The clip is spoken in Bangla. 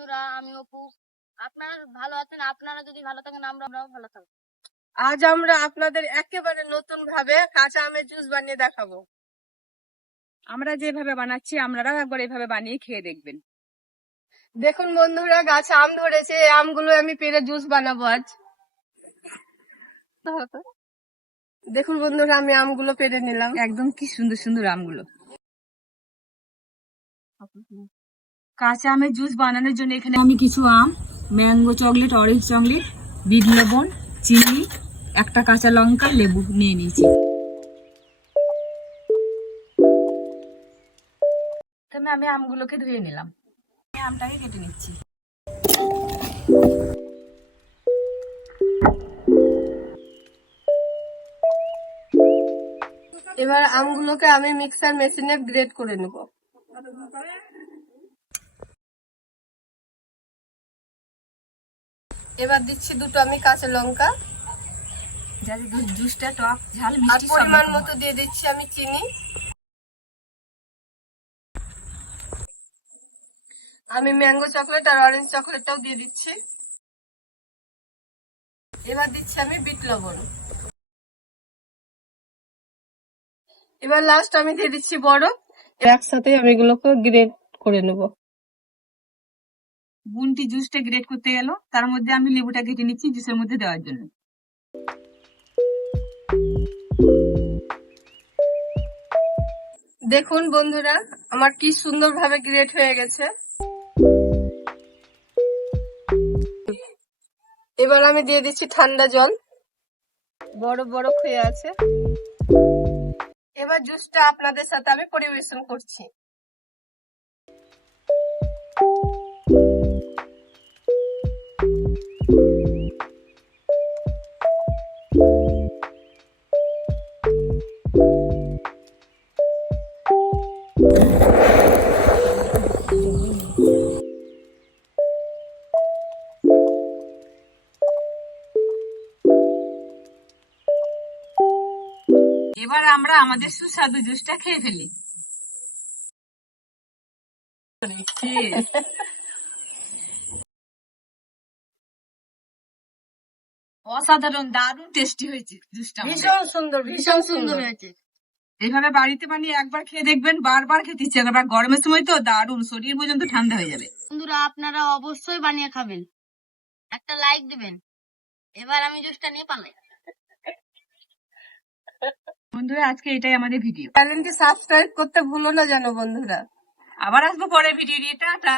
বন্ধুরা, আমি অপু। আপনারা ভালো আছেন? আপনারা যদি ভালো থাকেন আমরাও ভালো থাকবো। আজ আমরা আপনাদের একেবারে নতুন ভাবে কাঁচা আমের জুস বানিয়ে দেখাবো। আমরা যেভাবে বানাচ্ছি আপনারাও একবার এইভাবে বানিয়ে খেয়ে দেখবেন। দেখুন বন্ধুরা, গাছে আম ধরেছে, এই আমগুলো আমি পেরে জুস বানাবো আজ। দেখুন বন্ধুরা, আমি আমগুলো পেরে নিলাম। একদম কি সুন্দর সুন্দর আমগুলো। কাঁচা আমের জুস বানানোর জন্য এখানে আমি কিছু আম, ম্যাঙ্গো চকলেট, অরেঞ্জ চকলেট, বিট লবণ, চিনি, একটা কাঁচা লঙ্কা, লেবু নিয়ে নিয়েছি। প্রথমে আমি আমগুলোকে ধুয়ে নিলাম। আমটাকে কেটে নিচ্ছি। এবার আমগুলোকে আমি মিক্সার মেশিনে গ্রেট করে নেব। এবার দিচ্ছি দুটো আমি কাঁচা লঙ্কা, যাতে জুসটা টক ঝাল আর মিষ্টি পরিমাণ মতো দিয়ে দিচ্ছি আমি চিনি। আমি ম্যাঙ্গো চকলেট আর অরেঞ্জ চকলেটটাও দিয়ে দিচ্ছি। এবার দিচ্ছি আমি বিট লবণ। এবার লাস্ট আমি দিয়ে দিচ্ছি বরফ। একসাথে আমি এগুলোকে গ্রেট করে নেব। বুনটি জুসটা গ্রেট করতে গেল, তার মধ্যে আমি লেবুটা কেটে নিচ্ছি জুসের মধ্যে দেওয়ার জন্য। দেখুন বন্ধুরা, আমার কি সুন্দর ভাবে গ্রেট হয়ে গেছে। এবার আমি দিয়ে দিচ্ছি ঠান্ডা জল, বরফ বরফ হয়ে আছে। এবার জুসটা আপনাদের সাথে আমি পরিবেশন করছি। এবার আমরা আমাদের সুস্বাদু জুসটা খেয়ে ফেলি। অসাধারণ, দারুণ টেস্টি হয়েছে জুসটা। ভীষণ সুন্দর, ভীষণ সুন্দর হয়েছে। এইভাবে বাড়িতে বানিয়ে একবার খেয়ে দেখবেন, বারবার খেতে ইচ্ছে করবে। গরমের সময় তো দারুণ, শরীর পর্যন্ত ঠান্ডা হয়ে যাবে। বন্ধুরা, আপনারা অবশ্যই বানিয়ে খাবেন, একটা লাইক দিবেন। এবার আমি জুসটা নিয়ে পালাই। বন্ধুরা, আজকে এটাই আমাদের ভিডিও। চ্যানেলটি সাবস্ক্রাইব করতে ভুলো না যেন বন্ধুরা। আবার আসবো পরে ভিডিও নিয়ে। টাটা।